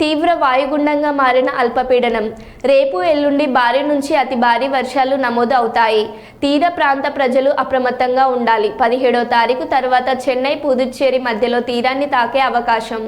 తీవ్ర వాయుగుండంగా మారిన అల్పపీడనం. రేపు ఎల్లుండి భారీ నుంచి అతి భారీ వర్షాలు నమోదు అవుతాయి తీర ప్రాంత ప్రజలు అప్రమత్తంగా ఉండాలి. పదిహేడో తారీఖు తర్వాత చెన్నై పుదుచ్చేరి మధ్యలో తీరాన్ని తాకే అవకాశం.